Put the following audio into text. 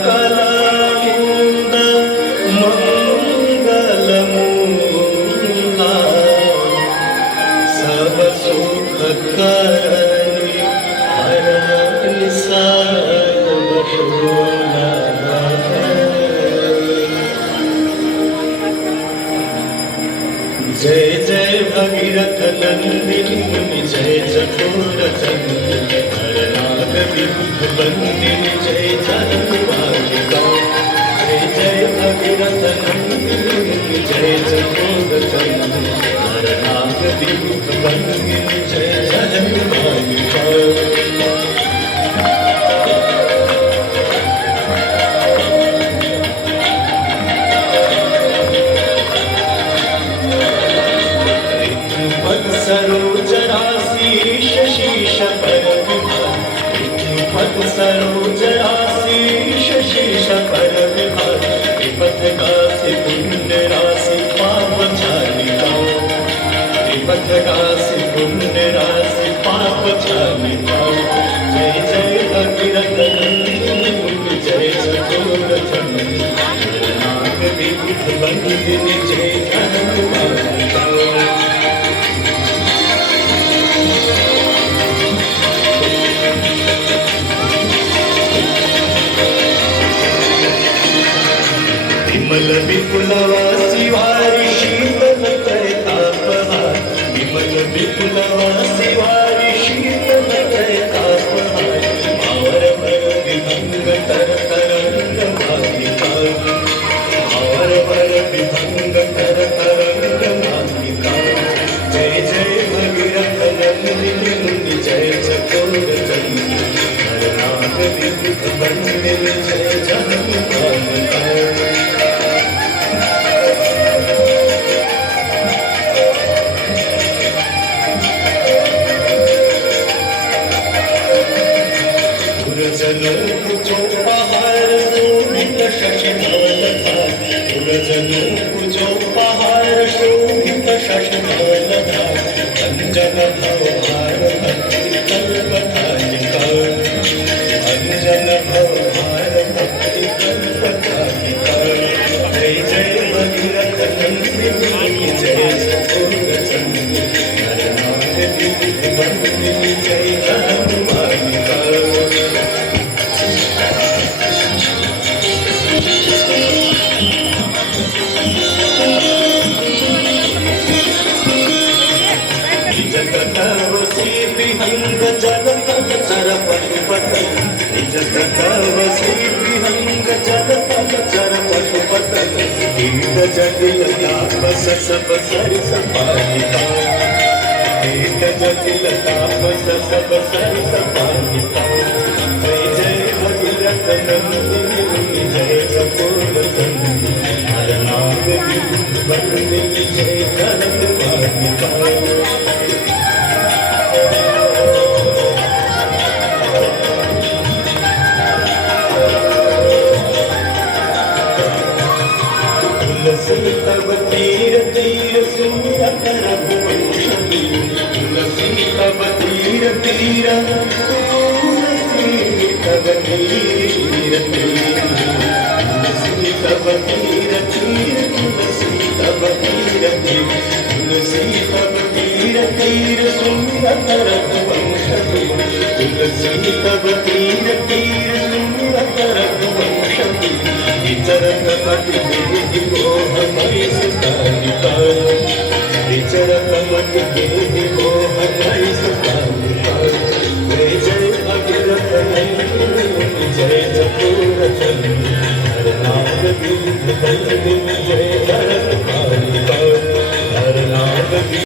सकलानंद मंगलमूला सब सुख करणी हरण सर्वशूला। जय जय भगीरथ नंदिनी जय चकोर चंदिनी हरनाग विबुध बंदिनी जय जगन्माता। जय जय भगीरथ नंदिनी जय चकोर चंदिनी हरनाग विबुध बंदिनी जय जगन्माता। सरोजराशीष शीश पर विभार पद सरोजराशीष शीश पर विभार पद गासी पुण्य राशि पाप छालिका। पद गासी पुण्य राशि पाप छालिका। जय जय भगीरथ नंदिनी जय चकोर चंदिनी हरनाग विबुध बंदिनी जय जगन्माता। विमल विपुलवासी वारी शीतल तापहार। विमल विपुलवासी वारी शीतल तापहार। भावर भर विभंग तर तरंग मालिका। भावर भर विभंग तर तरंग मालिका। जय जय भगीरथ नंदिनी जय चकोर चंदिनी हरनाग विबुध बंदिनी जय जगन्माता। जन कुचो पहाड़ शोभित शशिधवलधार। जन कुचो पहाड़ शोभित शशिधवलधार। अंजन भवभार भक्ति कल्पतालिका। अंजन भवभार भक्ति कल्पतालिका। जय जय भगीरथ नंदिनी जय चकोर चंदिनी हरनाग विबुध बंदिनी जय जगन्माता। विहंग जलतल चर पशुपतल निज तवसी विहंग जलतल चर पशुपतल कीट जटिल तापस सब सरिस पालिका। कीट जटिल तापस सब सरिस पालिका। जय जय भगीरथ नंदिनी जय चकोर चंदिनी हरनाग विबुध बंदिनी जय जगन्माता। तुलसी तब तीर तीर सुंदर भुवंशती। तुलसी तब तीर तीर तुलसी तब तीर तीर तुलसी तब तीर तीर तुलसी तब तीर तीर तुलसी तब तीर तीर सुंदर भुवंशती। तुलसी तब तीर तीर सुंदर भुवंशती। विचरत मति देहि मोह मयि सुतालिका। विचरत मति देहि मोह मयि सुतालिका। जय जय भगीरथ नंदिनी जय चकोर चंदिनी हरनाग विबुध बंदिनी जय